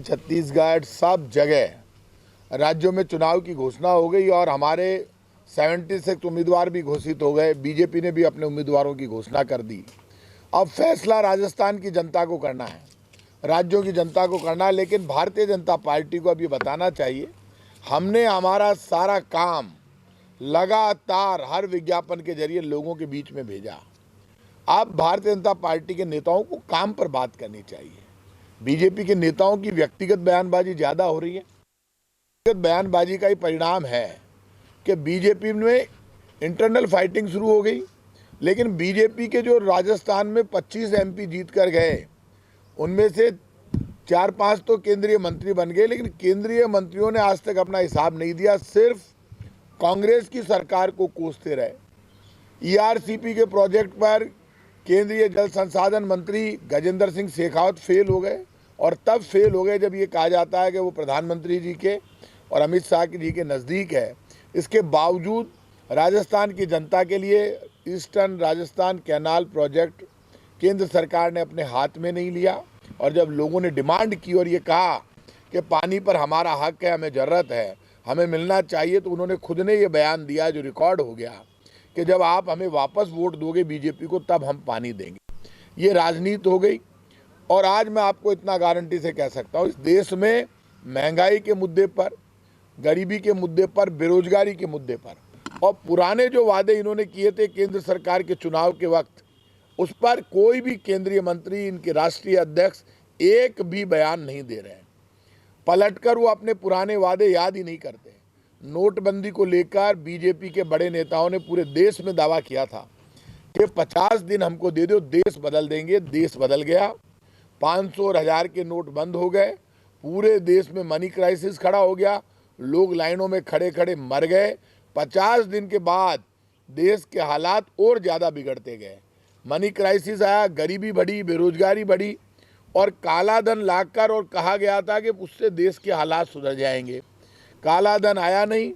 छत्तीसगढ़ सब जगह राज्यों में चुनाव की घोषणा हो गई और हमारे 76 उम्मीदवार भी घोषित हो गए। बीजेपी ने भी अपने उम्मीदवारों की घोषणा कर दी। अब फैसला राजस्थान की जनता को करना है, राज्यों की जनता को करना है। लेकिन भारतीय जनता पार्टी को अब ये बताना चाहिए, हमने हमारा सारा काम लगातार हर विज्ञापन के जरिए लोगों के बीच में भेजा। अब भारतीय जनता पार्टी के नेताओं को काम पर बात करनी चाहिए। बीजेपी के नेताओं की व्यक्तिगत बयानबाजी ज़्यादा हो रही है। व्यक्तिगत बयानबाजी का ही परिणाम है कि बीजेपी में इंटरनल फाइटिंग शुरू हो गई। लेकिन बीजेपी के जो राजस्थान में 25 एमपी जीत कर गए, उनमें से 4-5 तो केंद्रीय मंत्री बन गए। लेकिन केंद्रीय मंत्रियों ने आज तक अपना हिसाब नहीं दिया, सिर्फ कांग्रेस की सरकार को कोसते रहे। ईआरसीपी के प्रोजेक्ट पर केंद्रीय जल संसाधन मंत्री गजेंद्र सिंह शेखावत फेल हो गए, और तब फेल हो गए जब ये कहा जाता है कि वो प्रधानमंत्री जी के और अमित शाह जी के नज़दीक है। इसके बावजूद राजस्थान की जनता के लिए ईस्टर्न राजस्थान कैनाल प्रोजेक्ट केंद्र सरकार ने अपने हाथ में नहीं लिया। और जब लोगों ने डिमांड की और ये कहा कि पानी पर हमारा हक है, हमें ज़रूरत है, हमें मिलना चाहिए, तो उन्होंने खुद ने ये बयान दिया जो रिकॉर्ड हो गया कि जब आप हमें वापस वोट दोगे बीजेपी को, तब हम पानी देंगे। ये राजनीति हो गई। और आज मैं आपको इतना गारंटी से कह सकता हूँ, इस देश में महंगाई के मुद्दे पर, गरीबी के मुद्दे पर, बेरोजगारी के मुद्दे पर और पुराने जो वादे इन्होंने किए थे केंद्र सरकार के चुनाव के वक्त, उस पर कोई भी केंद्रीय मंत्री, इनके राष्ट्रीय अध्यक्ष एक भी बयान नहीं दे रहे हैं। पलटकर वो अपने पुराने वादे याद ही नहीं करते। नोटबंदी को लेकर बीजेपी के बड़े नेताओं ने पूरे देश में दावा किया था कि 50 दिन हमको दे दो, देश बदल देंगे। देश बदल गया। 500 और 1000 के नोट बंद हो गए। पूरे देश में मनी क्राइसिस खड़ा हो गया। लोग लाइनों में खड़े खड़े मर गए। 50 दिन के बाद देश के हालात और ज़्यादा बिगड़ते गए। मनी क्राइसिस आया, गरीबी बढ़ी, बेरोजगारी बढ़ी और काला धन लाकर और कहा गया था कि उससे देश के हालात सुधर जाएंगे। काला धन आया नहीं।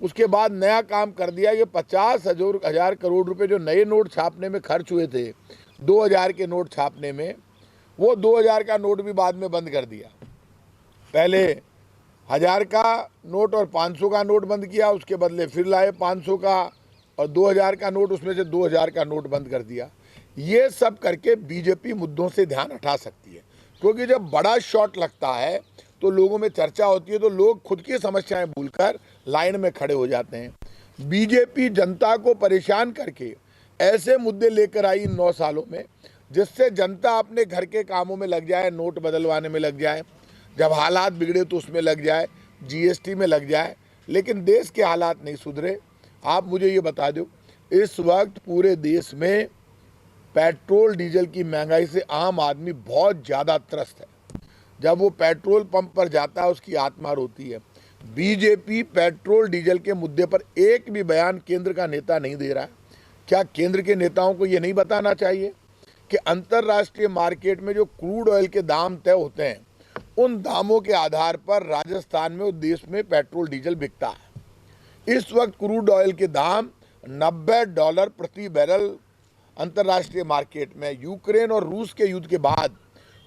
उसके बाद नया काम कर दिया कि 50,000 करोड़ रुपए जो नए नोट छापने में खर्च हुए थे, 2000 के नोट छापने में, वो 2000 का नोट भी बाद में बंद कर दिया। पहले 1000 का नोट और 500 का नोट बंद किया, उसके बदले फिर लाए 500 का और 2000 का नोट, उसमें से 2000 का नोट बंद कर दिया। ये सब करके बीजेपी मुद्दों से ध्यान हटा सकती है, क्योंकि जब बड़ा शॉट लगता है तो लोगों में चर्चा होती है, तो लोग खुद की समस्याएं भूलकर लाइन में खड़े हो जाते हैं। बीजेपी जनता को परेशान करके ऐसे मुद्दे लेकर आई इन 9 सालों में, जिससे जनता अपने घर के कामों में लग जाए, नोट बदलवाने में लग जाए, जब हालात बिगड़े तो उसमें लग जाए, जीएसटी में लग जाए। लेकिन देश के हालात नहीं सुधरे। आप मुझे ये बता दो, इस वक्त पूरे देश में पेट्रोल डीजल की महंगाई से आम आदमी बहुत ज़्यादा त्रस्त है। जब वो पेट्रोल पंप पर जाता है उसकी आत्मा रोती है। बीजेपी पेट्रोल डीजल के मुद्दे पर एक भी बयान केंद्र का नेता नहीं दे रहा है। क्या केंद्र के नेताओं को ये नहीं बताना चाहिए कि अंतर्राष्ट्रीय मार्केट में जो क्रूड ऑयल के दाम तय होते हैं, उन दामों के आधार पर राजस्थान में और देश में पेट्रोल डीजल बिकता है। इस वक्त क्रूड ऑयल के दाम $90 प्रति बैरल अंतर्राष्ट्रीय मार्केट में। यूक्रेन और रूस के युद्ध के बाद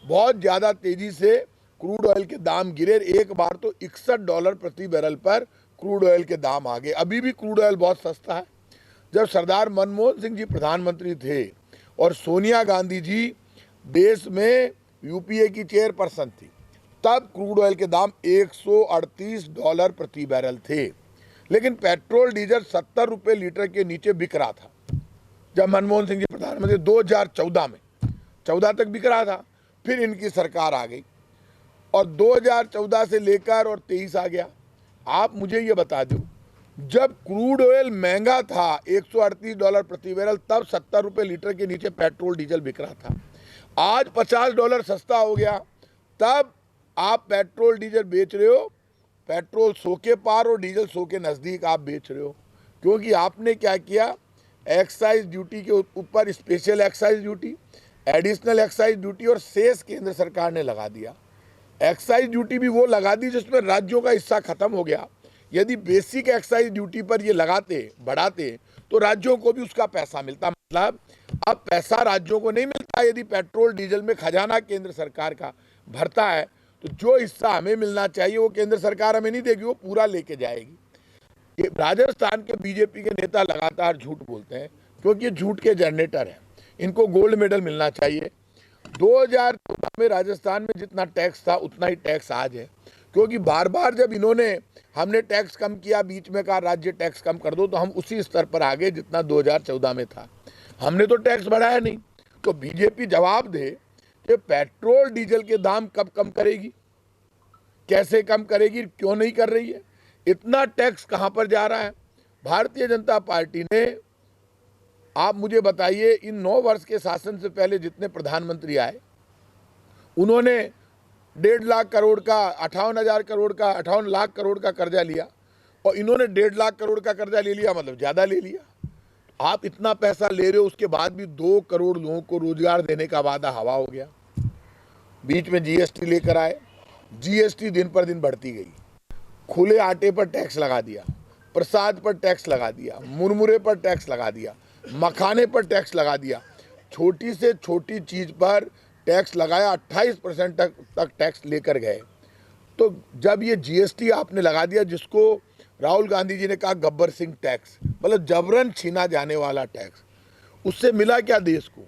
बहुत ज़्यादा तेज़ी से क्रूड ऑयल के दाम गिरे। एक बार तो $61 प्रति बैरल पर क्रूड ऑयल के दाम आ गए। अभी भी क्रूड ऑयल बहुत सस्ता है। जब सरदार मनमोहन सिंह जी प्रधानमंत्री थे और सोनिया गांधी जी देश में यूपीए की चेयरपर्सन थी, तब क्रूड ऑयल के दाम $138 प्रति बैरल थे। लेकिन पेट्रोल डीजल 70 रुपये लीटर के नीचे बिक रहा था जब मनमोहन सिंह जी प्रधानमंत्री 2014 में 14 तक बिक रहा था। फिर इनकी सरकार आ गई और 2014 से लेकर और 23 आ गया। आप मुझे ये बता दो, जब क्रूड ऑयल महंगा था $138 प्रति बैरल, तब 70 रुपये लीटर के नीचे पेट्रोल डीजल बिक रहा था। आज $50 सस्ता हो गया, तब आप पेट्रोल डीजल बेच रहे हो। पेट्रोल 100 के पार और डीजल 100 के नज़दीक आप बेच रहे हो। क्योंकि आपने क्या किया, एक्साइज ड्यूटी के ऊपर special excise duty, additional excise duty और सेस केंद्र सरकार ने लगा दिया। एक्साइज ड्यूटी भी वो लगा दी जिसमें राज्यों का हिस्सा खत्म हो गया। यदि बेसिक एक्साइज ड्यूटी पर ये लगाते, बढ़ाते, तो राज्यों को भी उसका पैसा मिलता। मतलब अब पैसा राज्यों को नहीं मिलता। यदि पेट्रोल डीजल में खजाना केंद्र सरकार का भरता है, तो जो हिस्सा हमें मिलना चाहिए वो केंद्र सरकार हमें नहीं देगी, वो पूरा लेके जाएगी। ये राजस्थान के बीजेपी के नेता लगातार झूठ बोलते हैं, क्योंकि ये झूठ के जनरेटर हैं। इनको गोल्ड मेडल मिलना चाहिए। 2014 में राजस्थान में जितना टैक्स था उतना ही टैक्स आज है, क्योंकि बार बार जब इन्होंने हमने टैक्स कम किया, बीच में कहा राज्य टैक्स कम कर दो, तो हम उसी स्तर पर आ गए जितना 2014 में था। हमने तो टैक्स बढ़ाया नहीं। तो बीजेपी जवाब दे कि पेट्रोल डीजल के दाम कब कम करेगी, कैसे कम करेगी, क्यों नहीं कर रही है, इतना टैक्स कहां पर जा रहा है। भारतीय जनता पार्टी ने, आप मुझे बताइए, इन 9 वर्ष के शासन से पहले जितने प्रधानमंत्री आए, उन्होंने 1.5 लाख करोड़ का, 58,000 करोड़ का, 58 लाख करोड़ का कर्जा लिया, और इन्होंने 1.5 लाख करोड़ का कर्जा ले लिया, मतलब ज्यादा ले लिया। आप इतना पैसा ले रहे हो, उसके बाद भी 2 करोड़ लोगों को रोजगार देने का वादा हवा हो गया। बीच में जीएसटी लेकर आए, जीएसटी दिन पर दिन बढ़ती गई। खुले आटे पर टैक्स लगा दिया, प्रसाद पर टैक्स लगा दिया, मुरमुरे पर टैक्स लगा दिया, मखाने पर टैक्स लगा दिया। छोटी से छोटी चीज पर टैक्स लगाया, 28% तक टैक्स लेकर गए। तो जब ये जीएसटी आपने लगा दिया, जिसको राहुल गांधी जी ने कहा गब्बर सिंह टैक्स, मतलब जबरन छीना जाने वाला टैक्स, उससे मिला क्या देश को।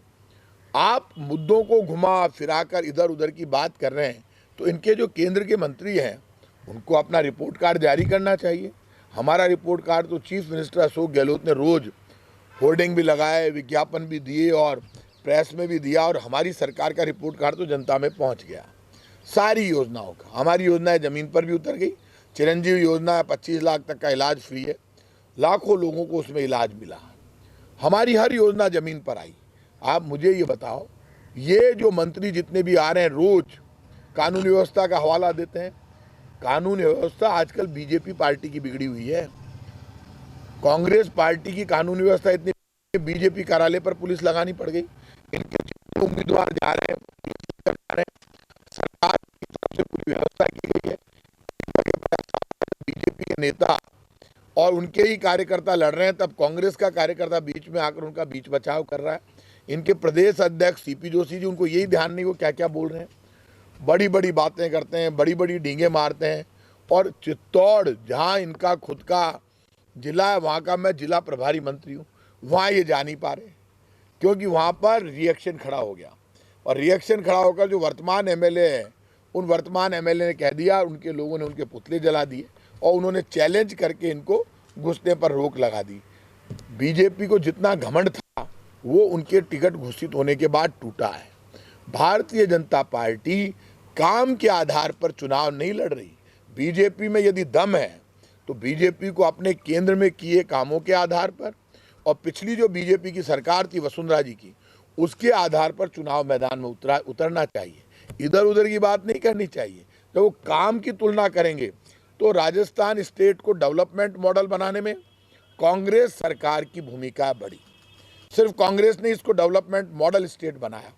आप मुद्दों को घुमा फिराकर इधर उधर की बात कर रहे हैं, तो इनके जो केंद्र के मंत्री हैं उनको अपना रिपोर्ट कार्ड जारी करना चाहिए। हमारा रिपोर्ट कार्ड तो चीफ मिनिस्टर अशोक गहलोत ने रोज होर्डिंग भी लगाए, विज्ञापन भी दिए और प्रेस में भी दिया, और हमारी सरकार का रिपोर्ट कार्ड तो जनता में पहुंच गया सारी योजनाओं का। हमारी योजनाएं ज़मीन पर भी उतर गई। चिरंजीवी योजना है, 25 लाख तक का इलाज फ्री है, लाखों लोगों को उसमें इलाज मिला। हमारी हर योजना ज़मीन पर आई। आप मुझे ये बताओ, ये जो मंत्री जितने भी आ रहे हैं रोज कानून व्यवस्था का हवाला देते हैं। कानून व्यवस्था आजकल बीजेपी पार्टी की बिगड़ी हुई है। कांग्रेस पार्टी की कानून व्यवस्था इतनी, बीजेपी कार्यालय पर पुलिस लगानी पड़ गई। इनके जितने उम्मीदवार जा रहे हैं, सरकार की तरफ से पूरी व्यवस्था की गई है। बीजेपी के नेता और उनके ही कार्यकर्ता लड़ रहे हैं, तब कांग्रेस का कार्यकर्ता बीच में आकर उनका बीच बचाव कर रहा है। इनके प्रदेश अध्यक्ष सीपी जोशी जी, उनको यही ध्यान नहीं वो क्या क्या बोल रहे हैं। बड़ी बड़ी बातें करते हैं, बड़ी बड़ी डींगे मारते हैं। और चित्तौड़, जहां इनका खुद का जिला है, वहां का मैं जिला प्रभारी मंत्री हूं, वहां ये जा नहीं पा रहे, क्योंकि वहां पर रिएक्शन खड़ा हो गया। और रिएक्शन खड़ा होकर जो वर्तमान एमएलए है, उन वर्तमान एमएलए ने कह दिया, उनके लोगों ने उनके पुतले जला दिए और उन्होंने चैलेंज करके इनको घुसने पर रोक लगा दी। बीजेपी को जितना घमंड था वो उनके टिकट घोषित होने के बाद टूटा है। भारतीय जनता पार्टी काम के आधार पर चुनाव नहीं लड़ रही। बीजेपी में यदि दम है तो बीजेपी को अपने केंद्र में किए कामों के आधार पर, और पिछली जो बीजेपी की सरकार थी वसुंधरा जी की, उसके आधार पर चुनाव मैदान में उतरना चाहिए। इधर उधर की बात नहीं करनी चाहिए। जब वो काम की तुलना करेंगे तो राजस्थान स्टेट को डेवलपमेंट मॉडल बनाने में कांग्रेस सरकार की भूमिका बड़ी। सिर्फ कांग्रेस ने इसको डेवलपमेंट मॉडल स्टेट बनाया।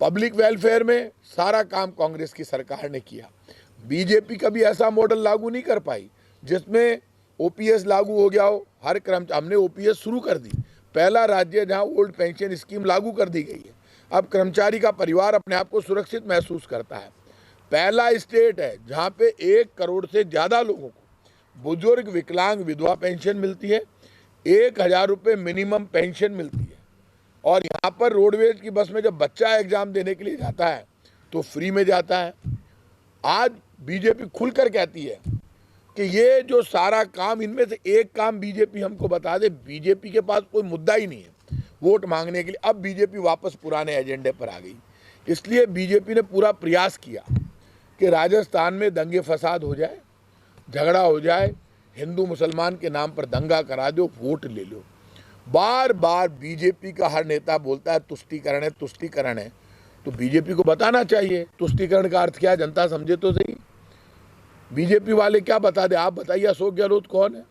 पब्लिक वेलफेयर में सारा काम कांग्रेस की सरकार ने किया। बीजेपी कभी ऐसा मॉडल लागू नहीं कर पाई जिसमें ओपीएस लागू हो गया हो। हर कर्मचारी, हमने ओपीएस शुरू कर दी, पहला राज्य जहां ओल्ड पेंशन स्कीम लागू कर दी गई है। अब कर्मचारी का परिवार अपने आप को सुरक्षित महसूस करता है। पहला स्टेट है जहां पे 1 करोड़ से ज़्यादा लोगों को बुजुर्ग, विकलांग, विधवा पेंशन मिलती है, 1,000 रुपये मिनिमम पेंशन मिलती है। और यहाँ पर रोडवेज की बस में जब बच्चा एग्जाम देने के लिए जाता है तो फ्री में जाता है। आज बीजेपी खुलकर कहती है कि ये जो सारा काम, इनमें से एक काम बीजेपी हमको बता दे। बीजेपी के पास कोई मुद्दा ही नहीं है वोट मांगने के लिए। अब बीजेपी वापस पुराने एजेंडे पर आ गई। इसलिए बीजेपी ने पूरा प्रयास किया कि राजस्थान में दंगे फसाद हो जाए, झगड़ा हो जाए, हिंदू मुसलमान के नाम पर दंगा करा दो, वोट ले लो। बार बार बीजेपी का हर नेता बोलता है तुष्टीकरण है, तुष्टीकरण है। तो बीजेपी को बताना चाहिए तुष्टीकरण का अर्थ क्या है, जनता समझे तो सही। बीजेपी वाले क्या बता दे, आप बताइए। अशोक गहलोत कौन है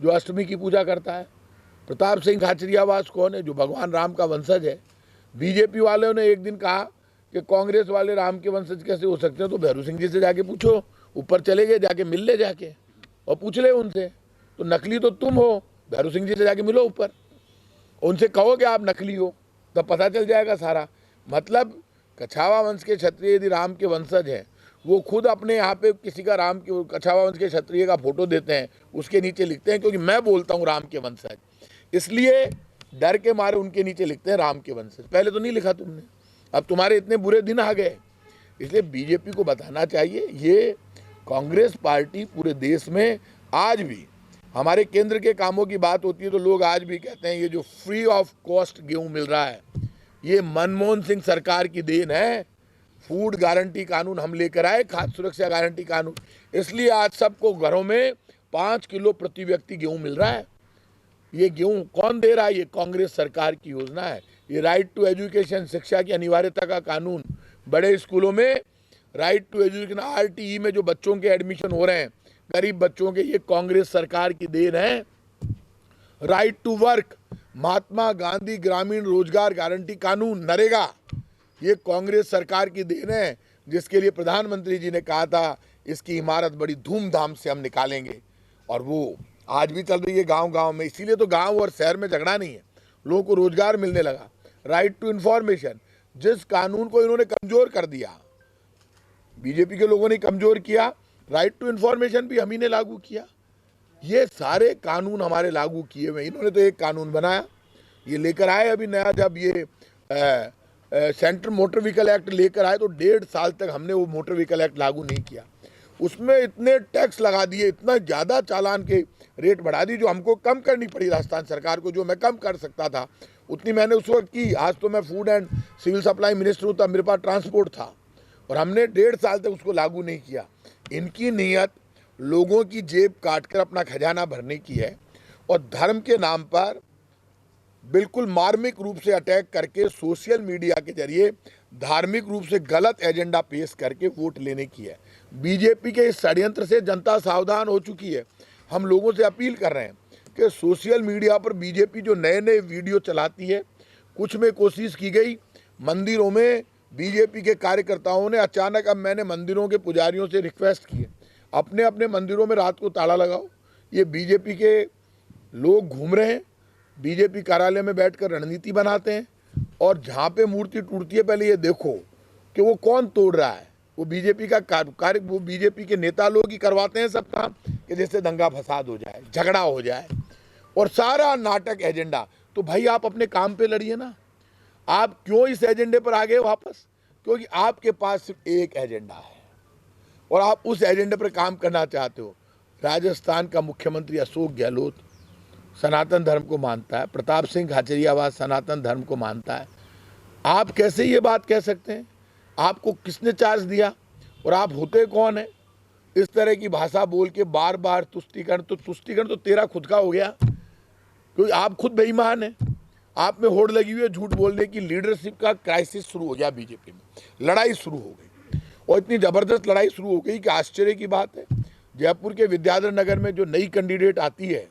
जो अष्टमी की पूजा करता है? प्रताप सिंह खाचरियावास कौन है जो भगवान राम का वंशज है? बीजेपी वालों ने एक दिन कहा कि कांग्रेस वाले राम के वंशज कैसे हो सकते हैं, तो भैरू सिंह जी से जाके पूछो, ऊपर चले गए, जाके मिल ले जाके। और पूछ ले उनसे। तो नकली तो तुम हो, भैरू सिंह जी से जाके मिलो ऊपर, उनसे कहो कि आप नकली हो, तब पता चल जाएगा सारा। मतलब कछावा वंश के क्षत्रिय यदि राम के वंशज हैं, वो खुद अपने यहाँ पे किसी का राम के कछावा वंश के क्षत्रिय का फोटो देते हैं, उसके नीचे लिखते हैं क्योंकि मैं बोलता हूँ राम के वंशज, इसलिए डर के मारे उनके नीचे लिखते हैं राम के वंशज। पहले तो नहीं लिखा तुमने, अब तुम्हारे इतने बुरे दिन आ गए। इसलिए बीजेपी को बताना चाहिए, ये कांग्रेस पार्टी पूरे देश में आज भी, हमारे केंद्र के कामों की बात होती है तो लोग आज भी कहते हैं ये जो फ्री ऑफ कॉस्ट गेहूं मिल रहा है ये मनमोहन सिंह सरकार की देन है। फूड गारंटी कानून हम लेकर आए, खाद्य सुरक्षा गारंटी कानून, इसलिए आज सबको घरों में 5 किलो प्रति व्यक्ति गेहूं मिल रहा है। ये गेहूं कौन दे रहा है? ये कांग्रेस सरकार की योजना है। ये राइट टू एजुकेशन, शिक्षा की अनिवार्यता का कानून, बड़े स्कूलों में राइट टू एजुकेशन RTE में जो बच्चों के एडमिशन हो रहे हैं गरीब बच्चों के, ये कांग्रेस सरकार की देन है। Right to work, Mahatma Gandhi ग्रामीण रोजगार गारंटी कानून नरेगा, ये कांग्रेस सरकार की देन है, जिसके लिए प्रधानमंत्री जी ने कहा था इसकी इमारत बड़ी धूमधाम से हम निकालेंगे, और वो आज भी चल रही है गांव गांव में। इसीलिए तो गांव और शहर में झगड़ा नहीं है, लोगों को रोजगार मिलने लगा। राइट टू इंफॉर्मेशन, जिस कानून को इन्होंने कमजोर कर दिया, बीजेपी के लोगों ने कमजोर किया, राइट टू इंफॉर्मेशन भी हम ही ने लागू किया। ये सारे कानून हमारे लागू किए हुए। इन्होंने तो एक कानून बनाया, ये लेकर आए अभी नया, जब ये सेंट्रल मोटर व्हीकल एक्ट लेकर आए तो 1.5 साल तक हमने वो मोटर व्हीकल एक्ट लागू नहीं किया। उसमें इतने टैक्स लगा दिए, इतना ज़्यादा चालान के रेट बढ़ा दी, जो हमको कम करनी पड़ी राजस्थान सरकार को। जो मैं कम कर सकता था उतनी मैंने उस वक्त की। आज तो मैं food and civil supply minister हूँ, तब मेरे पास ट्रांसपोर्ट था, और हमने 1.5 साल तक उसको लागू नहीं किया। इनकी नीयत लोगों की जेब काटकर अपना खजाना भरने की है, और धर्म के नाम पर बिल्कुल मार्मिक रूप से अटैक करके सोशल मीडिया के जरिए धार्मिक रूप से गलत एजेंडा पेश करके वोट लेने की है। बीजेपी के इस षड्यंत्र से जनता सावधान हो चुकी है। हम लोगों से अपील कर रहे हैं कि सोशल मीडिया पर बीजेपी जो नए नए वीडियो चलाती है, कुछ में कोशिश की गई, मंदिरों में बीजेपी के कार्यकर्ताओं ने अचानक, अब मैंने मंदिरों के पुजारियों से रिक्वेस्ट की है, अपने अपने मंदिरों में रात को ताला लगाओ। ये बीजेपी के लोग घूम रहे हैं, बीजेपी कार्यालय में बैठकर रणनीति बनाते हैं, और जहाँ पे मूर्ति टूटती है पहले ये देखो कि वो कौन तोड़ रहा है। वो बीजेपी का कार्य, वो बीजेपी के नेता लोग ही करवाते हैं सब काम, कि जैसे दंगा फसाद हो जाए, झगड़ा हो जाए, और सारा नाटक एजेंडा। तो भाई आप अपने काम पे लड़िए ना, आप क्यों इस एजेंडे पर आ गए वापस? क्योंकि आपके पास सिर्फ एक एजेंडा है और आप उस एजेंडे पर काम करना चाहते हो। राजस्थान का मुख्यमंत्री अशोक गहलोत सनातन धर्म को मानता है, प्रताप सिंह खाचरियावास सनातन धर्म को मानता है। आप कैसे ये बात कह सकते हैं? आपको किसने चार्ज दिया और आप होते कौन है? इस तरह की भाषा बोल के बार बार तुष्टीकरण, तो तुष्टीकरण तो तेरा खुद का हो गया, क्योंकि आप खुद बेईमान हैं। आप में होड़ लगी हुई है झूठ बोलने की। लीडरशिप का क्राइसिस शुरू हो गया बीजेपी में, लड़ाई शुरू हो गई, और इतनी ज़बरदस्त लड़ाई शुरू हो गई कि आश्चर्य की बात है, जयपुर के विद्याधर नगर में जो नई कैंडिडेट आती है,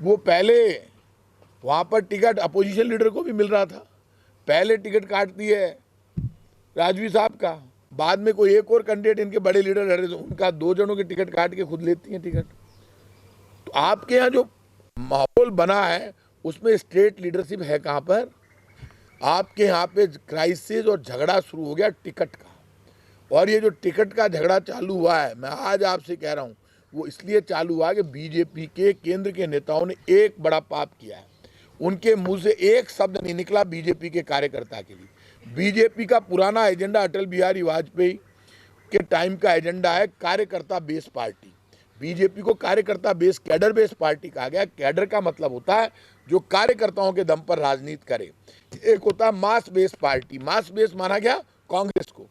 वो पहले वहाँ पर टिकट अपोजिशन लीडर को भी मिल रहा था, पहले टिकट काटती है राजवी साहब का, बाद में कोई एक और कैंडिडेट इनके बड़े लीडर रहे उनका 2 जनों के टिकट काट के खुद लेती हैं टिकट। तो आपके यहाँ जो माहौल बना है उसमें स्टेट लीडरशिप है कहाँ पर? आपके यहाँ पे क्राइसिस और झगड़ा शुरू हो गया टिकट का, और ये जो टिकट का झगड़ा चालू हुआ है, मैं आज आपसे कह रहा हूँ, वो इसलिए चालू हुआ कि बीजेपी के केंद्र के नेताओं ने एक बड़ा पाप किया है। उनके मुंह से एक शब्द नहीं निकला बीजेपी के कार्यकर्ता के लिए। बीजेपी का पुराना एजेंडा अटल बिहारी वाजपेयी के टाइम का एजेंडा है कार्यकर्ता बेस पार्टी। बीजेपी को कार्यकर्ता बेस, कैडर बेस पार्टी कहा गया। कैडर का मतलब होता है जो कार्यकर्ताओं के दम पर राजनीति करे। एक होता है मास बेस पार्टी, मास बेस माना गया कांग्रेस को,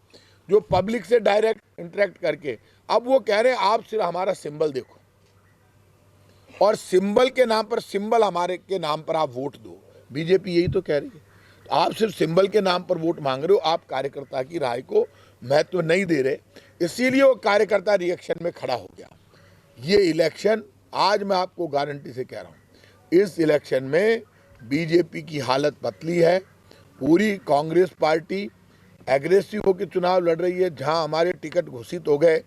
जो पब्लिक से डायरेक्ट इंटरेक्ट करके। अब वो कह रहे हैं आप सिर्फ हमारा सिंबल देखो, और सिंबल के नाम पर, सिंबल हमारे के नाम पर आप वोट दो। बीजेपी यही तो कह रही है, आप सिर्फ सिंबल के नाम पर वोट मांग रहे हो, आप कार्यकर्ता की राय को महत्व नहीं दे रहे, इसीलिए वो कार्यकर्ता रिएक्शन में खड़ा हो गया। ये इलेक्शन, आज मैं आपको गारंटी से कह रहा हूँ, इस इलेक्शन में बीजेपी की हालत पतली है। पूरी कांग्रेस पार्टी एग्रेसिव होकर चुनाव लड़ रही है। जहां हमारे टिकट घोषित हो गए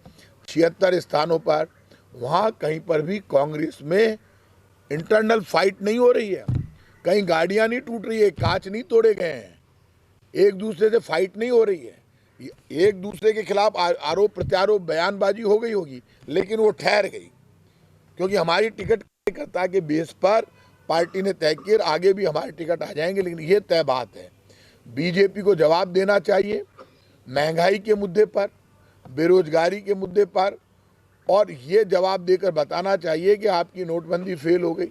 76 स्थानों पर, वहाँ कहीं पर भी कांग्रेस में इंटरनल फाइट नहीं हो रही है, कहीं गाड़ियाँ नहीं टूट रही है, कांच नहीं तोड़े गए हैं, एक दूसरे से फाइट नहीं हो रही है। एक दूसरे के खिलाफ आरोप प्रत्यारोप बयानबाजी हो गई होगी, लेकिन वो ठहर गई, क्योंकि हमारी टिकट कार्यकर्ता के बेस पर पार्टी ने तय किया, आगे भी हमारे टिकट आ जाएंगे। लेकिन ये तय बात है, बीजेपी को जवाब देना चाहिए महंगाई के मुद्दे पर, बेरोजगारी के मुद्दे पर, और ये जवाब देकर बताना चाहिए कि आपकी नोटबंदी फेल हो गई।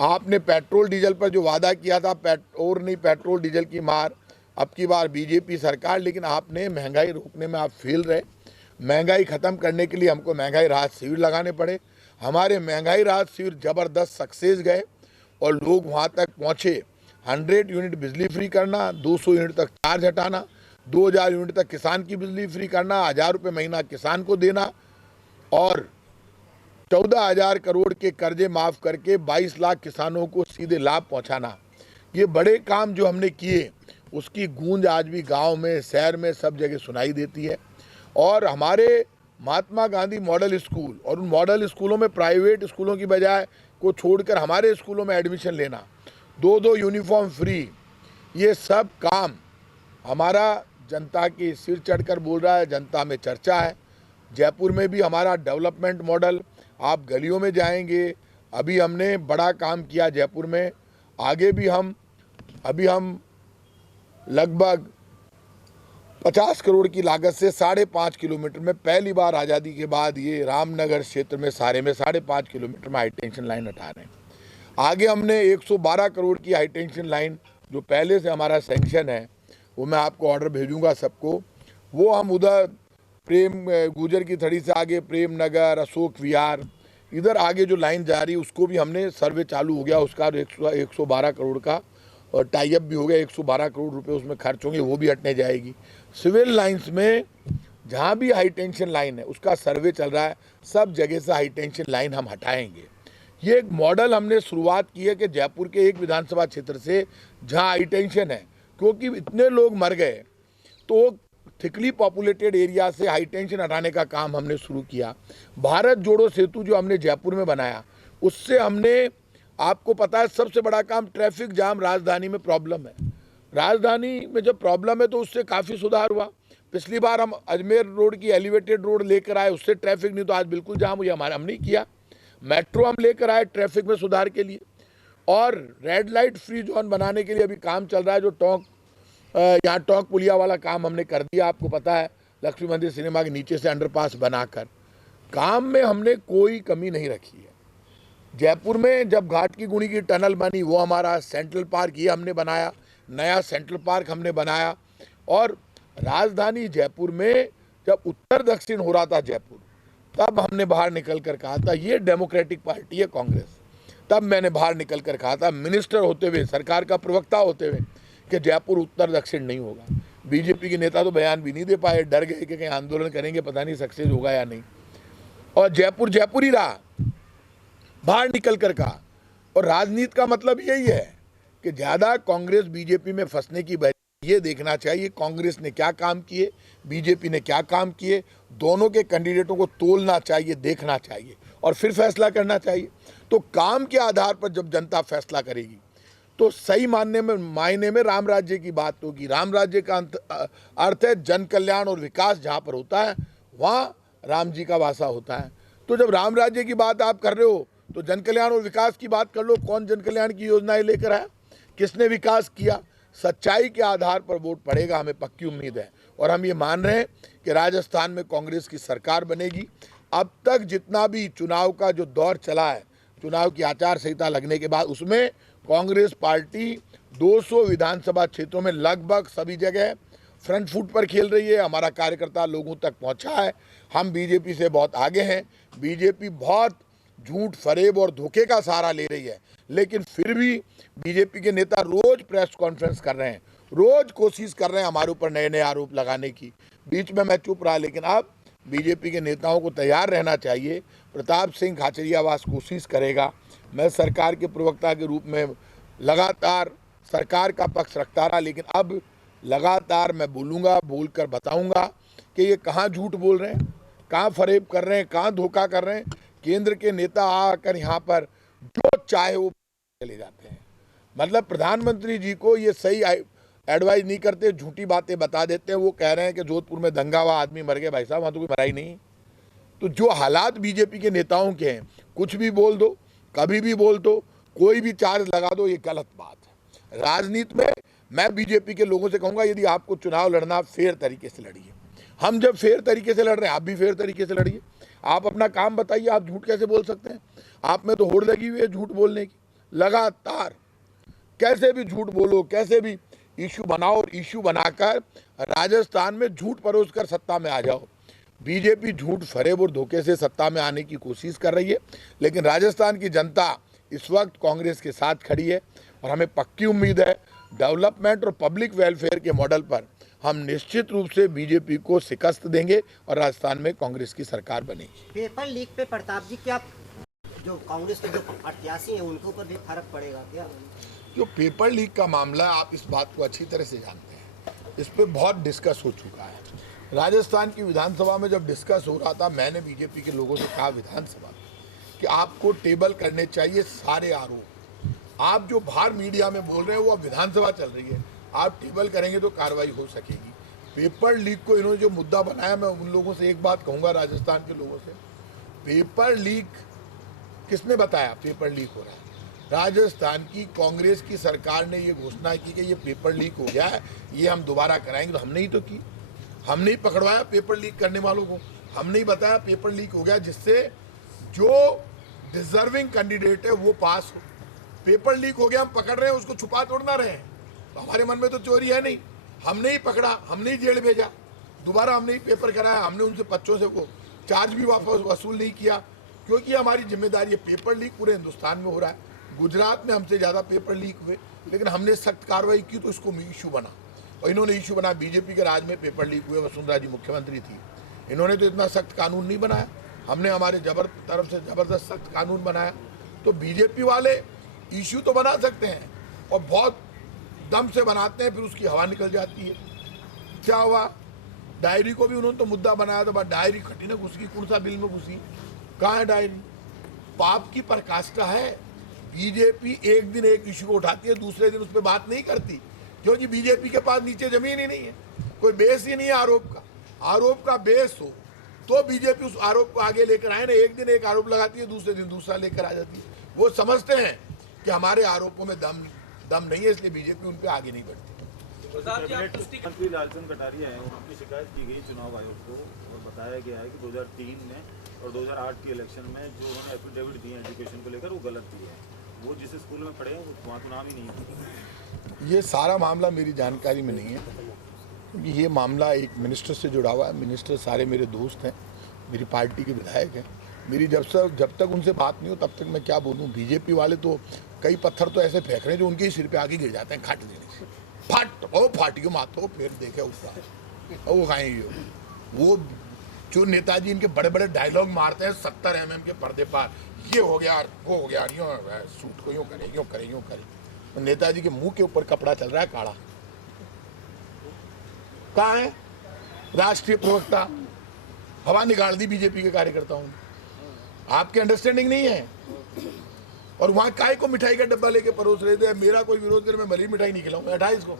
आपने पेट्रोल डीजल पर जो वादा किया था, और नहीं पेट्रोल डीजल की मार, अब की बार बीजेपी सरकार, लेकिन आपने महंगाई रोकने में आप फेल रहे। महंगाई ख़त्म करने के लिए हमको महंगाई राहत शिविर लगाने पड़े। हमारे महंगाई राहत शिविर ज़बरदस्त सक्सेस गए और लोग वहाँ तक पहुँचे। 100 यूनिट बिजली फ्री करना, 200 यूनिट तक चार्ज हटाना, 2000 यूनिट तक किसान की बिजली फ्री करना, 1000 रुपये महीना किसान को देना, और 14,000 करोड़ के कर्जे माफ़ करके 22 लाख किसानों को सीधे लाभ पहुंचाना। ये बड़े काम जो हमने किए, उसकी गूंज आज भी गांव में, शहर में, सब जगह सुनाई देती है। और हमारे महात्मा गांधी मॉडल स्कूल, और उन मॉडल स्कूलों में प्राइवेट स्कूलों की बजाय को छोड़कर हमारे स्कूलों में एडमिशन लेना, 2 यूनिफॉर्म फ्री, ये सब काम हमारा जनता के सिर चढ़कर बोल रहा है, जनता में चर्चा है। जयपुर में भी हमारा डेवलपमेंट मॉडल, आप गलियों में जाएंगे, अभी हमने बड़ा काम किया जयपुर में, आगे भी अभी हम लगभग 50 करोड़ की लागत से 5.5 किलोमीटर में, पहली बार आज़ादी के बाद ये रामनगर क्षेत्र में सारे में 5.5 किलोमीटर में हाई टेंशन लाइन हटा रहे हैं। आगे हमने 112 करोड़ की हाई टेंशन लाइन जो पहले से हमारा सैंक्शन है, वो मैं आपको ऑर्डर भेजूंगा सबको, वो हम उधर प्रेम गुजर की थड़ी से आगे प्रेम नगर, अशोक विहार, इधर आगे जो लाइन जा रही है उसको भी हमने सर्वे चालू हो गया, उसका 112 करोड़ का और टाई अप भी हो गया, 112 करोड़ रुपए उसमें खर्च होंगे, वो भी हटने जाएगी। सिविल लाइंस में जहाँ भी हाई टेंशन लाइन है उसका सर्वे चल रहा है, सब जगह से हाई टेंशन लाइन हम हटाएंगे। ये एक मॉडल हमने शुरुआत की है कि जयपुर के एक विधानसभा क्षेत्र से जहाँ हाई टेंशन है, क्योंकि इतने लोग मर गए, तो थिकली पॉपुलेटेड एरिया से हाई टेंशन हटाने का काम हमने शुरू किया। भारत जोड़ो सेतु जो हमने जयपुर में बनाया, उससे हमने, आपको पता है सबसे बड़ा काम ट्रैफिक जाम, राजधानी में प्रॉब्लम है, राजधानी में जब प्रॉब्लम है तो उससे काफ़ी सुधार हुआ। पिछली बार हम अजमेर रोड की एलिवेटेड रोड लेकर आए, उससे ट्रैफिक नहीं तो आज बिल्कुल जाम हुई, हमने किया। मेट्रो हम लेकर आए ट्रैफिक में सुधार के लिए, और रेड लाइट फ्री जोन बनाने के लिए अभी काम चल रहा है, जो यहाँ टोंक पुलिया वाला काम हमने कर दिया, आपको पता है, लक्ष्मी मंदिर सिनेमा के नीचे से अंडरपास बनाकर। काम में हमने कोई कमी नहीं रखी है। जयपुर में जब घाट की गुणी की टनल बनी, वो हमारा सेंट्रल पार्क ये हमने बनाया, नया सेंट्रल पार्क हमने बनाया। और राजधानी जयपुर में जब उत्तर दक्षिण हो रहा था जयपुर, तब हमने बाहर निकल कर कहा था ये डेमोक्रेटिक पार्टी है कांग्रेस। तब मैंने बाहर निकल कर कहा था, मिनिस्टर होते हुए, सरकार का प्रवक्ता होते हुए, कि जयपुर उत्तर दक्षिण नहीं होगा। बीजेपी के नेता तो बयान भी नहीं दे पाए, डर गए कि कहीं आंदोलन करेंगे, पता नहीं सक्सेस होगा या नहीं, और जयपुर जयपुर ही रहा, बाहर निकल कर कहा। और राजनीति का मतलब यही है कि ज़्यादा कांग्रेस बीजेपी में फंसने की बजाय ये देखना चाहिए कांग्रेस ने क्या काम किए, बीजेपी ने क्या काम किए, दोनों के कैंडिडेटों को तोलना चाहिए, देखना चाहिए और फिर फैसला करना चाहिए। तो काम के आधार पर जब जनता फैसला करेगी तो सही मायने में राम राज्य की बात होगी। राम राज्य का अर्थ है जन कल्याण और विकास, जहाँ पर होता है वहाँ राम जी का वासा होता है। तो जब राम राज्य की बात आप कर रहे हो तो जन कल्याण और विकास की बात कर लो। कौन जन कल्याण की योजनाएं लेकर आया, किसने विकास किया, सच्चाई के आधार पर वोट पड़ेगा, हमें पक्की उम्मीद है। और हम ये मान रहे हैं कि राजस्थान में कांग्रेस की सरकार बनेगी। अब तक जितना भी चुनाव का जो दौर चला है, चुनाव की आचार संहिता लगने के बाद, उसमें कांग्रेस पार्टी 200 विधानसभा क्षेत्रों में लगभग सभी जगह फ्रंट फुट पर खेल रही है। हमारा कार्यकर्ता लोगों तक पहुंचा है। हम बीजेपी से बहुत आगे हैं। बीजेपी बहुत झूठ, फरेब और धोखे का सहारा ले रही है, लेकिन फिर भी बीजेपी के नेता रोज प्रेस कॉन्फ्रेंस कर रहे हैं, रोज कोशिश कर रहे हैं हमारे ऊपर नए नए आरोप लगाने की। बीच में मैं चुप रहा, लेकिन अब बीजेपी के नेताओं को तैयार रहना चाहिए। प्रताप सिंह खाचरियावास कोशिश करेगा, मैं सरकार के प्रवक्ता के रूप में लगातार सरकार का पक्ष रखता रहा, लेकिन अब लगातार मैं बोलूँगा, बोलकर बताऊँगा कि ये कहाँ झूठ बोल रहे हैं, कहाँ फरेब कर रहे हैं, कहाँ धोखा कर रहे हैं। केंद्र के नेता आकर यहाँ पर जो चाहे वो चले जाते हैं। मतलब प्रधानमंत्री जी को ये सही एडवाइस नहीं करते, झूठी बातें बता देते हैं। वो कह रहे हैं कि जोधपुर में दंगा हुआ, आदमी मर गए। भाई साहब, वहाँ तो कोई मरा ही नहीं। तो जो हालात बीजेपी के नेताओं के हैं, कुछ भी बोल दो, कभी भी बोल दो, कोई भी चार्ज लगा दो, ये गलत बात है। राजनीति में मैं बीजेपी के लोगों से कहूँगा, यदि आपको चुनाव लड़ना, फेयर तरीके से लड़िए। हम जब फेयर तरीके से लड़ रहे हैं, आप भी फेयर तरीके से लड़िए। आप अपना काम बताइए, आप झूठ कैसे बोल सकते हैं? आप में तो होड़ लगी हुई है झूठ बोलने की, लगातार। कैसे भी झूठ बोलो, कैसे भी इशू बनाओ, और इशू बनाकर राजस्थान में झूठ परोस कर सत्ता में आ जाओ। बीजेपी झूठ, फरेब और धोखे से सत्ता में आने की कोशिश कर रही है, लेकिन राजस्थान की जनता इस वक्त कांग्रेस के साथ खड़ी है। और हमें पक्की उम्मीद है, डेवलपमेंट और पब्लिक वेलफेयर के मॉडल पर हम निश्चित रूप से बीजेपी को शिकस्त देंगे और राजस्थान में कांग्रेस की सरकार बनेगी। पेपर लीक पे प्रताप जी, क्या जो कांग्रेस के जो प्रत्याशी हैं उनके ऊपर भी फर्क पड़ेगा क्या? जो पेपर लीक का मामला है, आप इस बात को अच्छी तरह से जानते हैं, इस पर बहुत डिस्कस हो चुका है। राजस्थान की विधानसभा में जब डिस्कस हो रहा था, मैंने बीजेपी के लोगों से कहा विधानसभा में कि आपको टेबल करने चाहिए सारे आरोप। आप जो बाहर मीडिया में बोल रहे हैं वो अब विधानसभा चल रही है, आप टेबल करेंगे तो कार्रवाई हो सकेगी। पेपर लीक को इन्होंने जो मुद्दा बनाया, मैं उन लोगों से एक बात कहूँगा, राजस्थान के लोगों से, पेपर लीक किसने बताया पेपर लीक हो रहा है? राजस्थान की कांग्रेस की सरकार ने ये घोषणा की कि ये पेपर लीक हो गया है, ये हम दोबारा कराएंगे। तो हमने ही तो की, हमने ही पकड़वाया पेपर लीक करने वालों को, हमने ही बताया पेपर लीक हो गया, जिससे जो डिजर्विंग कैंडिडेट है वो पास हो। पेपर लीक हो गया, हम पकड़ रहे हैं, उसको छुपा तोड़ ना रहे हैं। तो हमारे मन में तो चोरी है नहीं, हमने ही पकड़ा, हमने ही जेल भेजा, दोबारा हमने ही पेपर कराया, हमने उनसे बच्चों से वो चार्ज भी वापस वसूल नहीं किया, क्योंकि हमारी जिम्मेदारी है। पेपर लीक पूरे हिंदुस्तान में हो रहा है, गुजरात में हमसे ज़्यादा पेपर लीक हुए, लेकिन हमने सख्त कार्रवाई की तो इसको इशू बना। और इन्होंने इशू बना, बीजेपी के राज में पेपर लीक हुए, वसुंधरा जी मुख्यमंत्री थी, इन्होंने तो इतना सख्त कानून नहीं बनाया, हमने हमारे तरफ से ज़बरदस्त सख्त कानून बनाया। तो बीजेपी वाले इशू तो बना सकते हैं और बहुत दम से बनाते हैं, फिर उसकी हवा निकल जाती है। क्या हुआ, डायरी को भी उन्होंने तो मुद्दा बनाया था, डायरी खटी ना घुस गई, कौन सा बिल में घुसी, कहाँ है डायरी? पाप की पराकाष्ठा है। बीजेपी एक दिन एक इशू को उठाती है, दूसरे दिन उस पर बात नहीं करती, क्योंकि बीजेपी के पास नीचे जमीन ही नहीं है, कोई बेस ही नहीं है आरोप का। आरोप का बेस हो तो बीजेपी उस आरोप को आगे लेकर आए ना। एक दिन एक आरोप लगाती है, दूसरे दिन दूसरा लेकर आ जाती है। वो समझते हैं कि हमारे आरोपों में दम नहीं है, इसलिए बीजेपी उन पर आगे नहीं बढ़ती। मंत्री लालचंद कटारिया हैं, उनकी शिकायत की गई चुनाव आयोग को और बताया गया है कि 2003 में और 2008 के इलेक्शन में जो उन्होंने एफिडेविट दिए एजुकेशन को लेकर वो गलत दिए हैं। वो जिस स्कूल में पढ़े हैं वहाँ तो नाम ही नहीं है। ये सारा मामला मेरी जानकारी में नहीं है, क्योंकि ये मामला एक मिनिस्टर से जुड़ा हुआ है। मिनिस्टर सारे मेरे दोस्त हैं, मेरी पार्टी के विधायक हैं। मेरी जब तक उनसे बात नहीं हो तब तक मैं क्या बोलूँ। बीजेपी वाले तो कई पत्थर तो ऐसे फेंक रहे हैं जो उनके ही सिर पे आगे गिर जाते हैं, खाट देने से। फाट क्यों मातो, फिर देखे उसका वो खाएंगे। वो जो नेताजी इनके बड़े बड़े डायलॉग मारते हैं 70 mm के पर्दे पर, ये हो गया वो हो गया, यूँ सूट को यूँ करे यूँ करे यूँ करे। तो नेताजी के मुंह के ऊपर कपड़ा चल रहा है काला। कहाँ है राष्ट्रीय प्रवक्ता? हवा निकाल दी बीजेपी के कार्यकर्ताओं ने। आपकी अंडरस्टैंडिंग नहीं है। और वहाँ काय को मिठाई का डब्बा लेके परोस रहे थे। मेरा कोई विरोध करे, मैं भली मिठाई नहीं खिलाऊंगा, 28 को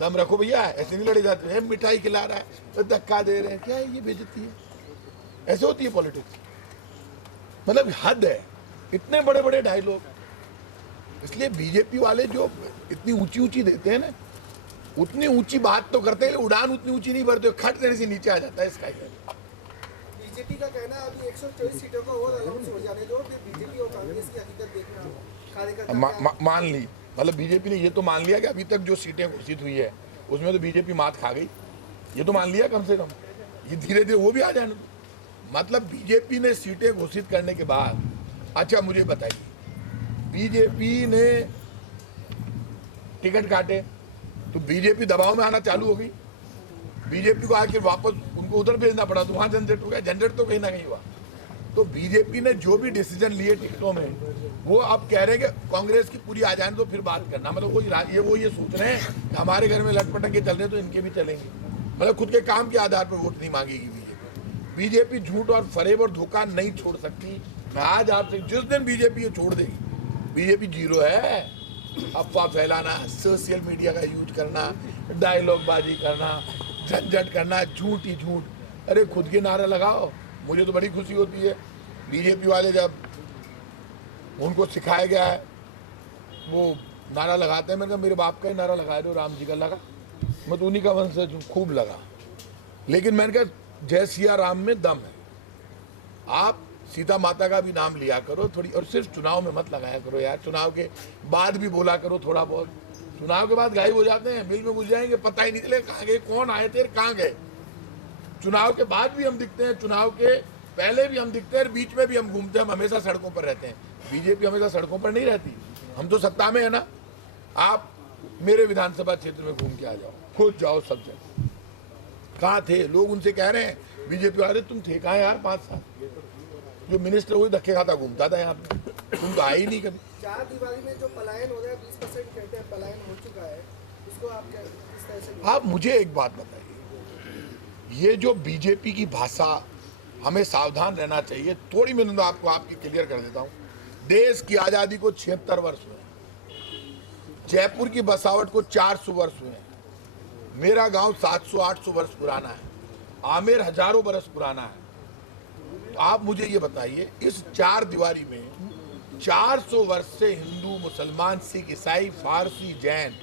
दम रखो भैया, ऐसे नहीं लड़े जाते हैं। मिठाई खिला रहा है तो धक्का दे रहे हैं, क्या है ये बेइज्जती है? ऐसे होती है पॉलिटिक्स, मतलब हद है। इतने बड़े बड़े डायलॉग। इसलिए बीजेपी वाले जो इतनी ऊंची ऊंची देते हैं ना, उतनी ऊंची बात तो करते हैं, उड़ान उतनी ऊंची नहीं भरते, खट देने से नीचे आ जाता है इसका। बीजेपी का कहना है अभी 124 सीटों का और अनाउंस हो जाने दो, फिर बीजेपी और कांग्रेस की हकीकत देखना कार्यकर्ता मान ली। मतलब बीजेपी ने ये तो मान लिया कि अभी तक जो सीटें घोषित हुई है उसमें तो बीजेपी मात खा गई, ये तो मान लिया कम से कम। ये धीरे धीरे वो भी आ जाने दो। मतलब बीजेपी ने सीटें घोषित करने के बाद, अच्छा मुझे बताइए, बीजेपी ने टिकट काटे तो बीजेपी दबाव में आना चालू हो गई। बीजेपी को आके वापस उनको उधर भेजना पड़ा, तो वहाँ जनरेट हो गया। जनरेट तो कहीं ना कहीं हुआ। तो बीजेपी ने जो भी डिसीजन लिए टिकटों में, वो अब कह रहे हैं कि कांग्रेस की पूरी आ जाने दो फिर बात करना। मतलब वो ये सोच रहे हैं कि हमारे घर में लटपटक के चल रहे हैं तो इनके भी चलेंगे। मतलब खुद के काम के आधार पर वोट नहीं मांगेगी बीजेपी। बीजेपी झूठ और फरेब और धोखा नहीं छोड़ सकती। मैं आज आपसे, जिस दिन बीजेपी ये छोड़ देगी, बीजेपी जीरो है। अफवाह फैलाना, सोशल मीडिया का यूज करना, डायलॉग बाजी करना, झंझट करना, झूठ ही झूठ। अरे खुद के नारा लगाओ। मुझे तो बड़ी खुशी होती है बीजेपी वाले जब उनको सिखाया गया है वो नारा लगाते हैं। मैंने कहा मेरे बाप का ही नारा लगाए दो, राम जी का लगा, मैं तो उन्हीं का वंशज हूँ, खूब लगा। लेकिन मैंने कहा जय सिया राम में दम है, आप सीता माता का भी नाम लिया करो थोड़ी, और सिर्फ चुनाव में मत लगाया करो यार। चुनाव के बाद भी बोला करो थोड़ा बहुत। चुनाव के बाद गायब हो जाते हैं, बिल में घुस जाएंगे, पता ही नहीं चले कहाँ गए, कौन आए थे, कहाँ गए। चुनाव के बाद भी हम दिखते हैं, चुनाव के पहले भी हम दिखते हैं, बीच में भी हम घूमते हैं, हम हमेशा सड़कों पर रहते हैं। बीजेपी हमेशा सड़कों पर नहीं रहती, हम तो सत्ता में है ना। आप मेरे विधानसभा क्षेत्र में घूम के आ जाओ, खुद जाओ सब जगह। कहाँ थे लोग, उनसे कह रहे हैं बीजेपी वाले तुम थे कहाँ यार 5 साल, जो मिनिस्टर वही धक्के खाता घूमता था यहाँ पे, तुम तो आए ही नहीं कभी। 4 दिवाली में जो पलायन हो रहा है 20% कहते हैं पलायन हो चुका है, इसको आप क्या किस तरह से? आप मुझे एक बात बताइए, ये जो बीजेपी की भाषा, हमें सावधान रहना चाहिए थोड़ी। मैं तो आपको आपकी क्लियर कर देता हूँ। देश की आज़ादी को 76 वर्ष हुए, जयपुर की बसावट को 400 वर्ष हुए, मेरा गांव 700-800 वर्ष पुराना है, आमेर हजारों वर्ष पुराना है। तो आप मुझे ये बताइए, इस 4 दीवारी में 400 वर्ष से हिंदू, मुसलमान, सिख, ईसाई, फारसी, जैन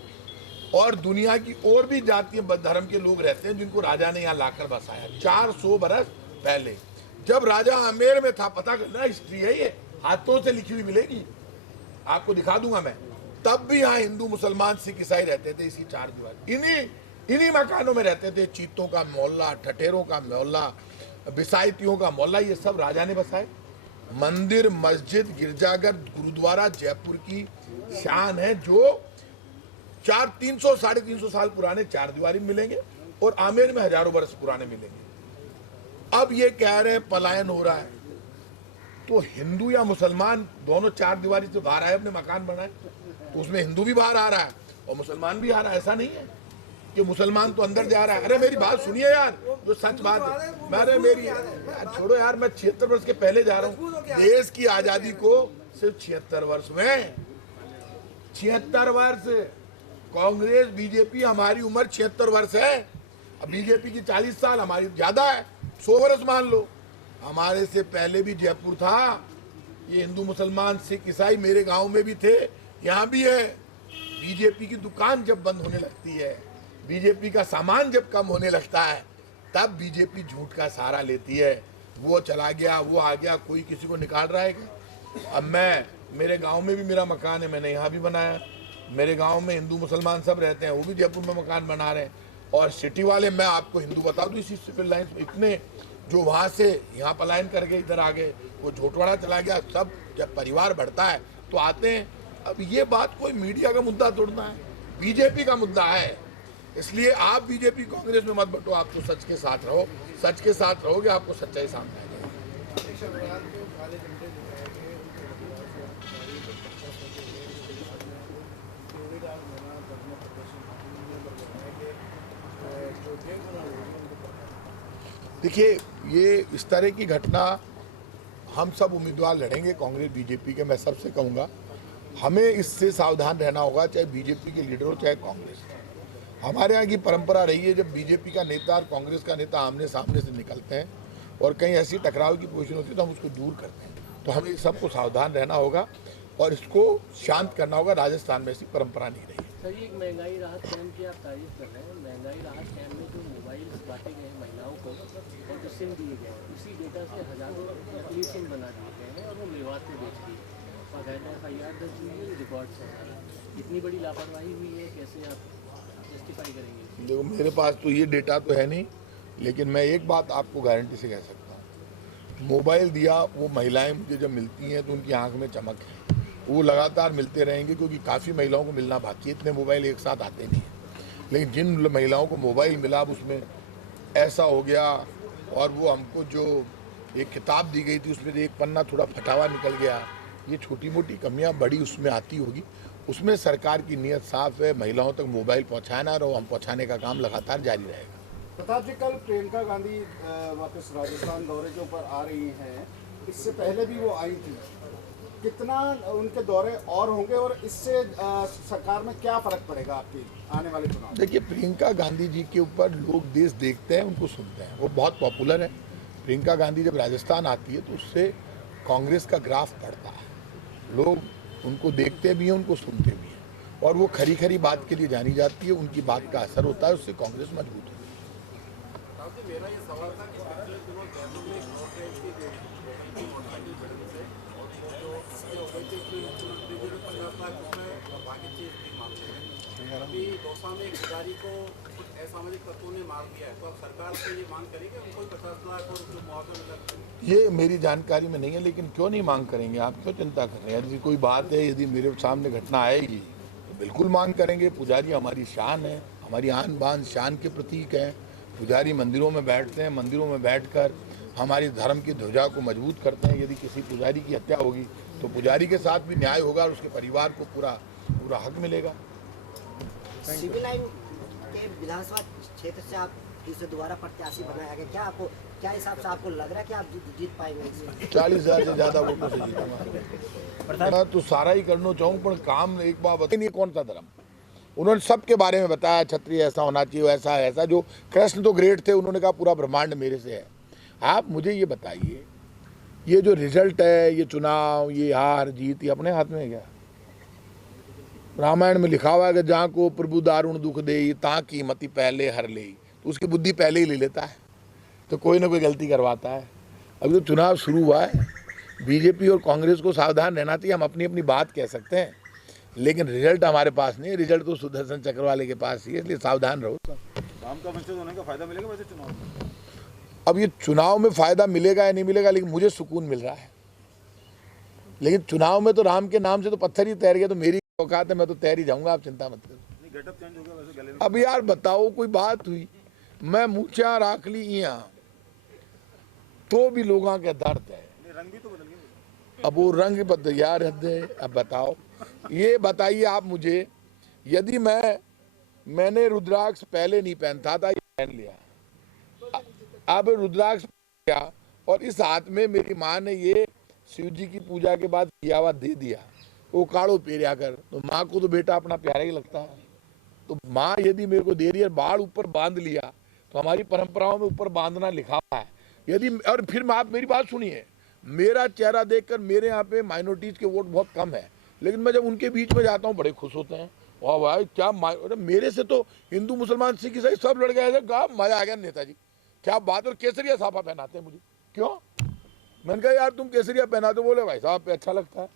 और दुनिया की और भी जातीय धर्म के लोग रहते हैं जिनको राजा ने यहाँ लाकर बसाया। 400 वर्ष पहले जब राजा आमेर में था, पता करना, हिस्ट्री है ये, हाथों से लिखी हुई मिलेगी, आपको दिखा दूंगा मैं। तब भी यहाँ हिंदू, मुसलमान, सिख, ईसाई रहते थे इसी 4 दीवार, इन्हीं मकानों में रहते थे। चीतों का मोहल्ला, ठठेरों का मोहल्ला, बिसायतियों का मोहल्ला, ये सब राजा ने बसाए। मंदिर, मस्जिद, गिरजाघर, गुरुद्वारा जयपुर की शान है, जो 300-350 साल पुराने 4 दीवारी मिलेंगे और आमेर में हजारों वर्ष पुराने मिलेंगे। अब ये कह रहे हैं पलायन हो रहा है, तो हिंदू या मुसलमान दोनों 4 दीवारी से बाहर आए, अपने मकान बनाए, तो उसमें हिंदू भी बाहर आ रहा है और मुसलमान भी आ रहा है। ऐसा नहीं है कि मुसलमान तो अंदर जा रहा है। अरे मेरी बात सुनिए यार, जो सच बात है, मैंने मेरी यार छोड़ो यार, मैं 76 वर्ष के पहले जा रहा हूँ। देश की आजादी को सिर्फ 76 वर्ष में, 76 वर्ष। कांग्रेस, बीजेपी, हमारी उम्र 76 वर्ष है। अब बीजेपी की 40 साल, हमारी ज्यादा है, 100 वर्ष मान लो। हमारे से पहले भी जयपुर था। ये हिंदू, मुसलमान, सिख, ईसाई मेरे गांव में भी थे, यहाँ भी है। बीजेपी की दुकान जब बंद होने लगती है, बीजेपी का सामान जब कम होने लगता है, तब बीजेपी झूठ का सहारा लेती है। वो चला गया, वो आ गया, कोई किसी को निकाल रहा है क्या? अब मेरे गांव में भी मेरा मकान है, मैंने यहाँ भी बनाया। मेरे गांव में हिंदू, मुसलमान सब रहते हैं, वो भी जयपुर में मकान बना रहे हैं। और सिटी वाले, मैं आपको हिंदू बता दूँ, इसी सिविल लाइन इतने जो वहाँ से यहाँ पलायन करके इधर आ गए, वो झोटवाड़ा चला गया। सब जब परिवार बढ़ता है तो आते हैं। अब ये बात कोई मीडिया का मुद्दा तोड़ना है, बीजेपी का मुद्दा है। इसलिए आप बीजेपी कांग्रेस में मत बटो, आप तो सच के साथ रहो। सच के साथ रहोगे, आपको सच्चाई सामने आ जाएगी। देखिए, ये इस तरह की घटना हम सब उम्मीदवार लड़ेंगे, कांग्रेस, बीजेपी के। मैं सबसे कहूँगा हमें इससे सावधान रहना होगा, चाहे बीजेपी के लीडर हो चाहे कांग्रेस। हमारे यहाँ की परंपरा रही है, जब बीजेपी का नेता और कांग्रेस का नेता आमने सामने से निकलते हैं और कहीं ऐसी टकराव की पोजीशन होती है तो हम उसको दूर करते हैं। तो हमें सबको सावधान रहना होगा और इसको शांत करना होगा। राजस्थान में ऐसी परंपरा नहीं रही। सर, एक महंगाई राहत कैम्प की आप तारीफ कर रहे हैं। महंगाई राहत कैम्प में जो मोबाइल बांटे गए हैं महिलाओं को और जो सिम दिए गए हैं, उसी डेटा से हजारों नकली सिम बना दिए गए हैं और वो मेवात में बेच दिए। बाकायदा FIR दर्ज हुई है, रिकॉर्ड्स हैं। इतनी बड़ी लापरवाही हुई है, कैसे आप जस्टिफाई करेंगे? देखो, मेरे पास तो ये डेटा तो है नहीं, लेकिन मैं एक बात आपको गारंटी से कह सकता हूँ, मोबाइल दिया, वो महिलाएं मुझे जब मिलती हैं तो उनकी आंख में चमक है। वो लगातार मिलते रहेंगे, क्योंकि काफ़ी महिलाओं को मिलना बाकी है। इतने मोबाइल एक साथ आते नहीं हैं, लेकिन जिन महिलाओं को मोबाइल मिला, अब उसमें ऐसा हो गया। और वो हमको जो एक किताब दी गई थी, उसमें एक पन्ना थोड़ा फटावा निकल गया। ये छोटी मोटी कमियां बड़ी उसमें आती होगी। उसमें सरकार की नीयत साफ है, महिलाओं तक मोबाइल पहुंचाना, और हम पहुंचाने का काम लगातार जारी रहेगा। प्रताप जी, कल प्रियंका गांधी वापस राजस्थान दौरे के ऊपर आ रही हैं। इससे पहले भी वो आई थी। कितना उनके दौरे और होंगे और इससे सरकार में क्या फर्क पड़ेगा आपके आने वाले चुनाव? देखिए, प्रियंका गांधी जी के ऊपर लोग देश देखते हैं, उनको सुनते हैं, वो बहुत पॉपुलर है। प्रियंका गांधी जब राजस्थान आती है तो उससे कांग्रेस का ग्राफ बढ़ता है, लोग उनको देखते भी हैं, उनको सुनते भी हैं, और वो खरी खरी बात के लिए जानी जाती है, उनकी बात का असर होता है, उससे कांग्रेस मजबूत होती है। मेरा ये सवाल था कि पिछले दिनों जयपुर में एक रोड रेज की मोटरसाइकिल भिड़ने से और जो हो गई थी कि मुख्यमंत्री जी ने 50 लाख रुपये भागी थी इसके मामले में। अभी दौसा में एक खिलाड़ी को कुछ असामाजिक तत्वों ने मार दिया है, तो आप सरकार से ये मांग करेंगे उनको 50 लाख और जो मुआवजा मिला? ये मेरी जानकारी में नहीं है, लेकिन क्यों नहीं मांग करेंगे? आप क्यों चिंता कर रहे हैं? यदि कोई बात है, यदि मेरे सामने घटना आएगी तो बिल्कुल मांग करेंगे। पुजारी हमारी शान है, हमारी आन बान शान के प्रतीक हैं। पुजारी मंदिरों में बैठते हैं, मंदिरों में बैठकर हमारी धर्म की ध्वजा को मजबूत करते हैं। यदि किसी पुजारी की हत्या होगी तो पुजारी के साथ भी न्याय होगा और उसके परिवार को पूरा हक मिलेगा। सिविल लाइन के विधानसभा क्षेत्र से आप इसे दोबारा प्रत्याशी बनाया गया, क्या हिसाब से आपको लग रहा है कि आप जीत पाएंगे? 40,000 से ज्यादा वोटों से जीतूंगा। मैं तो सारा ही करना चाहूँ, पर काम एक बार बताइए नहीं, कौन सा धर्म? उन्होंने सबके बारे में बताया, क्षत्रिय ऐसा होना चाहिए, ऐसा ऐसा। जो कृष्ण तो ग्रेट थे, उन्होंने कहा पूरा ब्रह्मांड मेरे से है। आप मुझे ये बताइए, ये जो रिजल्ट है, ये चुनाव, ये हार जीत, ये अपने हाथ में है क्या? रामायण में लिखा हुआ है कि जहाँ को प्रभु दारुण दुख दे ता की मति पहले हर ले, तो उसकी बुद्धि पहले ही ले लेता है, तो कोई ना कोई गलती करवाता है। अभी तो चुनाव शुरू हुआ है, बीजेपी और कांग्रेस को सावधान रहना चाहिए। हम अपनी अपनी बात कह सकते हैं, लेकिन रिजल्ट हमारे पास नहीं है, रिजल्ट तो सुदर्शन चक्रवाले के पास ही है, इसलिए सावधान रहो। राम का वंशज होने का फायदा मिलेगा वैसे चुनाव में? अब ये चुनाव में फायदा मिलेगा या नहीं मिलेगा, लेकिन मुझे सुकून मिल रहा है। लेकिन चुनाव में तो राम के नाम से तो पत्थर ही तैर गया, तो मेरी औकात है, मैं तो तैर ही जाऊंगा, आप चिंता मत करो। गेटअप चेंज हो गया वैसे गले में? अब यार बताओ, कोई बात हुई, मैं मूछा राख ली यहाँ तो भी लोगों के दर्द है। रंग भी तो बदल गया। अब वो रंग बदल यार हद है। अब बताओ, ये बताइए आप मुझे, यदि मैंने रुद्राक्ष पहले नहीं पहनता था, ये पहन लिया, अब रुद्राक्ष किया और इस हाथ में मेरी माँ ने ये शिव जी की पूजा के बाद किया हुआ दे दिया, वो काड़ो पेरिया कर, तो माँ को तो बेटा अपना प्यारा ही लगता है। तो माँ यदि मेरे को दे रही है, बाढ़ ऊपर बांध लिया, तो हमारी परंपराओं में ऊपर बांधना लिखा हुआ है। यदि और फिर आप मेरी बात सुनिए, मेरा चेहरा देखकर मेरे यहाँ पे माइनॉरिटीज के वोट बहुत कम है, लेकिन मैं जब उनके बीच में जाता हूँ बड़े खुश होते हैं। वाह भाई क्या मेरे से तो हिंदू मुसलमान सिख ईसाई सब लड़ गए, मजा आ गया नेताजी, क्या बात। और केसरिया साफा पहनाते हैं मुझे, क्यों? मैंने कहा यार तुम केसरिया पहनाते, बोले भाई साहब पे अच्छा लगता है।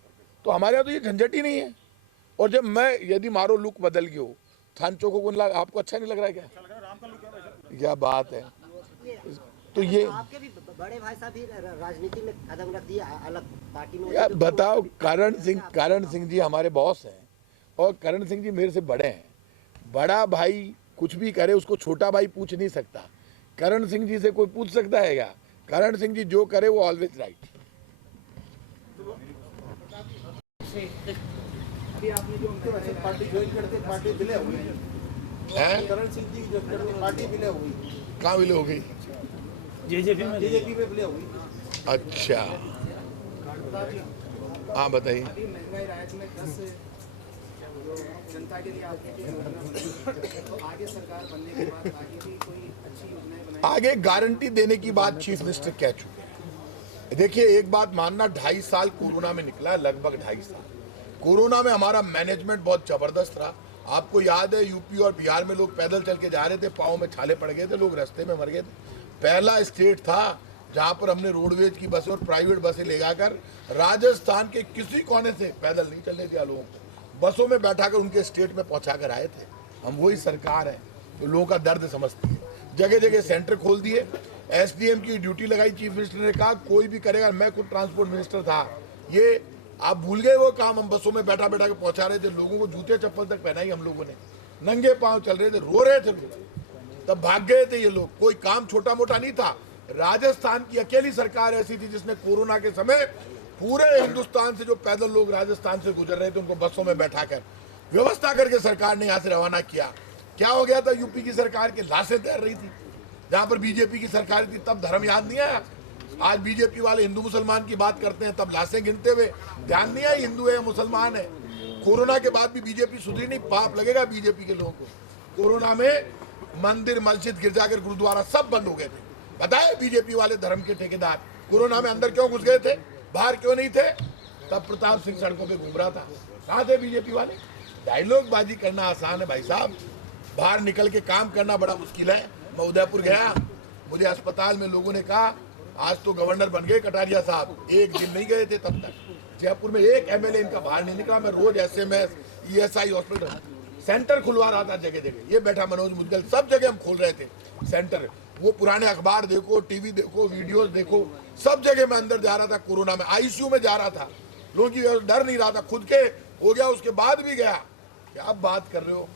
तो हमारे यहाँ तो ये झंझट ही नहीं है। और जब मैं यदि मारो लुक बदल गया हो, थानचो को आपको अच्छा नहीं लग रहा है क्या? राम का लुक है, क्या बात है। तो ये आपके भी बड़े भाई साहब भी राजनीति में कदम रख दिया, अलग पार्टी में। यार बताओ, करण सिंह जी हमारे बॉस हैं, और करण सिंह जी मेरे से बड़े हैं। बड़ा भाई कुछ भी करे, उसको छोटा भाई पूछ नहीं सकता। करण सिंह जी से कोई पूछ सकता है क्या? करण सिंह जी जो करे वो ऑलवेज राइट। अभी आपने जो उनके वैसे पार्टी ज्वाइन करते पार्टी विलय हुई है, करण सिंह जी जो करते पार्टी विलय हुई, कहाँ विलय हो गई? जेजेपी में विलय हुई। अच्छा, हाँ बताइए। अभी महंगाई राहत में 10 जो जनता के लिए आपने तो आगे सरकार बनने के बाद आगे भी कोई अच्छी योजनाएं बनाई? आगे गारंटी देने की बात चीफ मिनिस्टर कह चुके हैं। देखिए एक बात मानना, 2.5 साल कोरोना में निकला है, लगभग 2.5 साल। कोरोना में हमारा मैनेजमेंट बहुत जबरदस्त रहा। आपको याद है यूपी और बिहार में लोग पैदल चल के जा रहे थे, पाँव में छाले पड़ गए थे, लोग रास्ते में मर गए थे। पहला स्टेट था जहां पर हमने रोडवेज की बसें और प्राइवेट बसें ले जाकर राजस्थान के किसी कोने से पैदल नहीं चलने दिया, लोगों को बसों में बैठाकर उनके स्टेट में पहुंचा कर आए थे। हम वही सरकार है तो लोगों का दर्द समझती है। जगह जगह सेंटर खोल दिए, एसडीएम की ड्यूटी लगाई। चीफ मिनिस्टर ने कहा कोई भी करेगा, मैं खुद ट्रांसपोर्ट मिनिस्टर था, ये आप भूल गए वो काम। हम बसों में बैठा बैठा के पहुंचा रहे थे, लोगों को जूते चप्पल तक पहनाई हम लोगों ने, नंगे पाँव चल रहे थे, रो रहे थे लोग, तब भाग गए थे ये लोग। कोई काम छोटा मोटा नहीं था। राजस्थान की अकेली सरकार ऐसी थी जिसने कोरोना के समय पूरे हिंदुस्तान से जो पैदल लोग राजस्थान से गुजर रहे थे उनको बसों में बैठाकर व्यवस्था करके सरकार ने यहाँ से रवाना किया। क्या हो गया था? यूपी की सरकार की लाशें तैर रही थी। जहां पर बीजेपी की सरकार थी तब धर्म याद नहीं आया। आज बीजेपी वाले हिंदू मुसलमान की बात करते हैं तब लाशें गिनते हुए ध्यान नहीं आया हिंदू है मुसलमान है। कोरोना के बाद भी बीजेपी सुधरी नहीं, पाप लगेगा बीजेपी के लोगों को। कोरोना में मंदिर मस्जिद गिरजाघर गुरुद्वारा सब बंद हो गए थे। बताए बीजेपी वाले धर्म के ठेकेदार कोरोना में अंदर क्यों घुस गए थे, बाहर क्यों नहीं थे? तब प्रताप सिंह सड़कों पे घूम रहा था। कहाँ थे बीजेपी वाले? डायलॉग बाजी करना आसान है भाई साहब, बाहर निकल के काम करना बड़ा मुश्किल है। मैं उदयपुर गया, मुझे अस्पताल में लोगों ने कहा आज तो गवर्नर बन गए कटारिया साहब, एक दिन नहीं गए थे तब तक। जयपुर में एक एमएलए इनका बाहर नहीं निकला। मैं रोज एसएमएस ईएसआई हॉस्पिटल सेंटर खुलवा रहा था जगह जगह। ये बैठा मनोज मुदगल, सब जगह हम खोल रहे थे सेंटर। वो पुराने अखबार देखो, टीवी देखो, वीडियोस देखो, सब जगह मैं अंदर जा रहा था। कोरोना में आईसीयू में जा रहा था, लोगों की डर नहीं रहा था, खुद के हो गया उसके बाद भी गया। क्या बात कर रहे हो?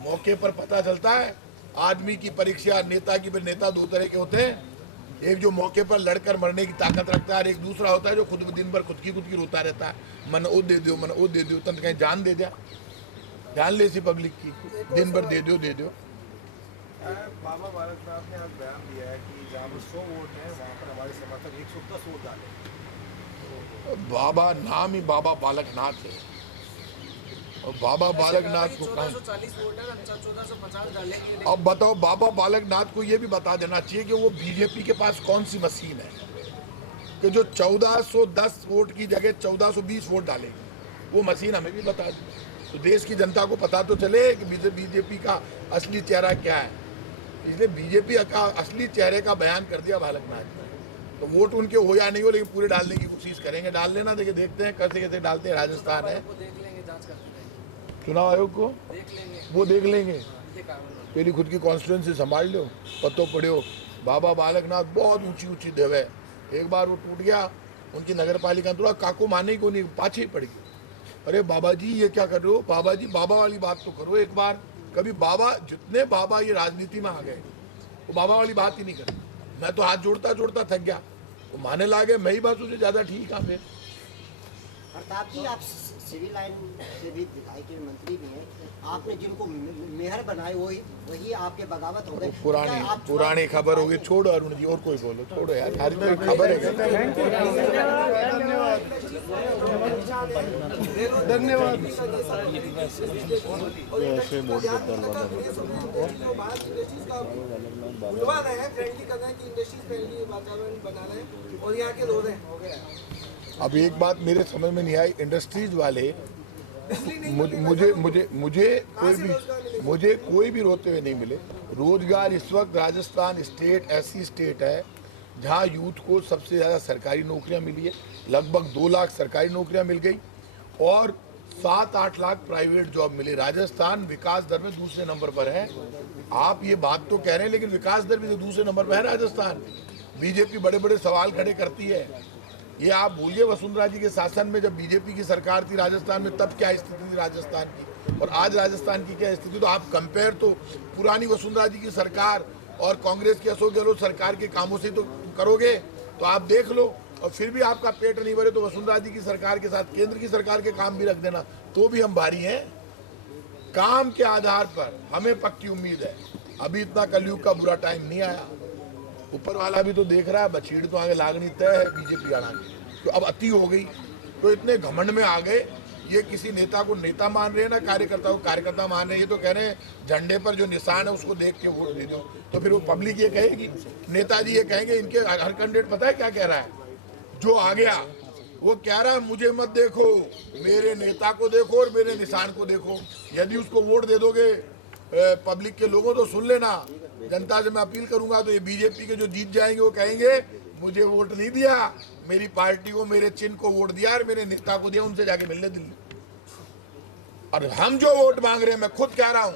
मौके पर पता चलता है आदमी की परीक्षा, नेता की। नेता दो तरह के होते हैं, एक जो मौके पर लड़कर मरने की ताकत रखता है और एक दूसरा होता है जो खुद दिन भर खुद की रोता रहता है, मन ओ दे दो, मन ओ दे दो, तन कहीं जान दे दिया, जान ले सी पब्लिक की, दिन भर दे दो दे दो। बाबा बालकनाथ ने आज बयान दिया है कि जहाँ पर 100 वोट हैं वहाँ पर हमारे समर्थक 110 वोट डाले। बाबा नाम ही बाबा बालकनाथ है, और बाबा बालकनाथ को कहा 1440 वोट है, 1450 डालेंगे। अब बताओ, बाबा बालकनाथ को ये भी बता देना चाहिए कि वो बीजेपी के पास कौन सी मशीन है कि जो 1410 वोट की जगह 1420 वोट डालेगी। वो मशीन हमें भी बता दे तो देश की जनता को पता तो चले कि बीजेपी का असली चेहरा क्या है। इसलिए बीजेपी का असली चेहरे का बयान कर दिया बालकनाथ ने। तो वोट उनके हो या नहीं हो, लेकिन पूरे डालने की कोशिश करेंगे। डाल लेना, देखिए देखते हैं कैसे कैसे डालते हैं। राजस्थान है, चुनाव आयोग को वो देख लेंगे। पहले खुद की कॉन्स्टिट्यूंसी संभाल लो, पतो पढ़ो। बाबा बालकनाथ बहुत ऊंची ऊंची देव है, एक बार वो टूट गया, उनकी नगर पालिका थोड़ा काको माने को नहीं, पाछे ही पड़ गई। अरे बाबा जी ये क्या कर रहे हो? बाबा जी बाबा वाली बात तो करो एक बार। कभी बाबा, जितने बाबा ये राजनीति में आ गए वो बाबा वाली बात ही नहीं करते। मैं तो हाथ जोड़ता जोड़ता थक गया, वो माने लागे मैं ही बात उससे ज्यादा ठीक है। फिर प्रताप जी, आप सिविल लाइन से भी विधायक के मंत्री भी हैं, आपने जिनको मेयर बनाए वही आपके बगावत हो गए। पुरानी खबर होगी, छोड़ो अरुण जी, और कोई बोलो, छोड़ो यार, हर कोई खबर है। धन्यवाद। और यहाँ के लोग हैं हो गया। अब एक बात मेरे समझ में नहीं आई, इंडस्ट्रीज वाले मुझे कोई भी रोते हुए नहीं मिले। रोजगार इस वक्त राजस्थान स्टेट ऐसी स्टेट है जहां यूथ को सबसे ज़्यादा सरकारी नौकरियां मिली है। लगभग 2 लाख सरकारी नौकरियां मिल गई और 7-8 लाख प्राइवेट जॉब मिली। राजस्थान विकास दर में दूसरे नंबर पर है। आप ये बात तो कह रहे हैं, लेकिन विकास दर भी तो दूसरे नंबर पर है राजस्थान। बीजेपी बड़े बड़े सवाल खड़े करती है। ये आप भूलिए, वसुंधरा जी के शासन में जब बीजेपी की सरकार थी राजस्थान में, तब क्या स्थिति थी राजस्थान की और आज राजस्थान की क्या स्थिति। तो आप कंपेयर तो पुरानी वसुंधरा जी की सरकार और कांग्रेस की अशोक गहलोत सरकार के कामों से तो करोगे तो आप देख लो, और फिर भी आपका पेट नहीं भरे तो वसुंधरा जी की सरकार के साथ केंद्र की सरकार के काम भी रख देना, तो भी हम भारी हैं। काम के आधार पर हमें पक्की उम्मीद है, अभी इतना कलयुग का बुरा टाइम नहीं आया। ऊपर वाला भी तो देख रहा है, बछीड़ तो आगे लागनी तय है बीजेपी आना की। तो अब अति हो गई, तो इतने घमंड में आ गए। ये किसी नेता को नेता मान रहे हैं ना कार्यकर्ता को कार्यकर्ता मान रहे हैं। ये तो कह रहे हैं झंडे पर जो निशान है उसको देख के वोट दे दो। तो फिर वो पब्लिक ये कहेगी, नेताजी ये कहेंगे, इनके हर कैंडिडेट पता है क्या कह रहा है? जो आ गया वो कह रहा है मुझे मत देखो, मेरे नेता को देखो और मेरे निशान को देखो। यदि उसको वोट दे दोगे पब्लिक के लोगों तो सुन लेना, जनता से मैं अपील करूंगा, तो ये बीजेपी के जो जीत जाएंगे वो कहेंगे मुझे वोट नहीं दिया, मेरी पार्टी को, मेरे चिन्ह को वोट दिया और मेरे नेता को दिया, उनसे जाके मिलने दिल्ली। और हम जो वोट मांग रहे हैं, मैं खुद कह रहा हूं,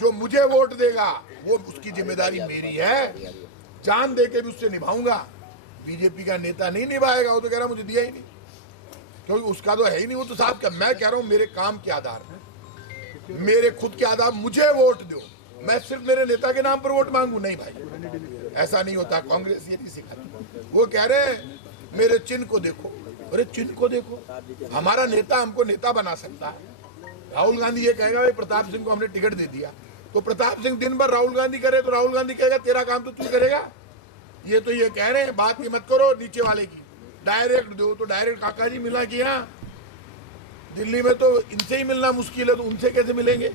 जो मुझे वोट देगा वो उसकी जिम्मेदारी मेरी है, जान दे के भी उससे निभाऊंगा। बीजेपी का नेता नहीं निभाएगा, वो तो कह रहा मुझे दिया ही नहीं, क्योंकि उसका तो है ही नहीं। वो तो साहब क्या, मैं कह रहा हूं मेरे काम के आधार पर, मेरे खुद के आधार, मुझे वोट दो, मैं सिर्फ मेरे नेता के नाम पर वोट मांगू? नहीं भाई, ऐसा नहीं होता। कांग्रेस ये नहीं सिखाती। वो कह रहे हैं मेरे चिन्ह को देखो। अरे चिन्ह को देखो, हमारा नेता हमको नेता बना सकता है। राहुल गांधी ये कहेगा भाई प्रताप सिंह को हमने टिकट दे दिया, तो प्रताप सिंह दिन भर राहुल गांधी करे तो राहुल गांधी कहेगा तेरा काम तो तू करेगा। ये तो ये कह रहे हैं, बात की मत करो नीचे वाले की, डायरेक्ट दो। तो डायरेक्ट काका जी मिला कि यहाँ दिल्ली में तो इनसे ही मिलना मुश्किल है, तो उनसे कैसे मिलेंगे।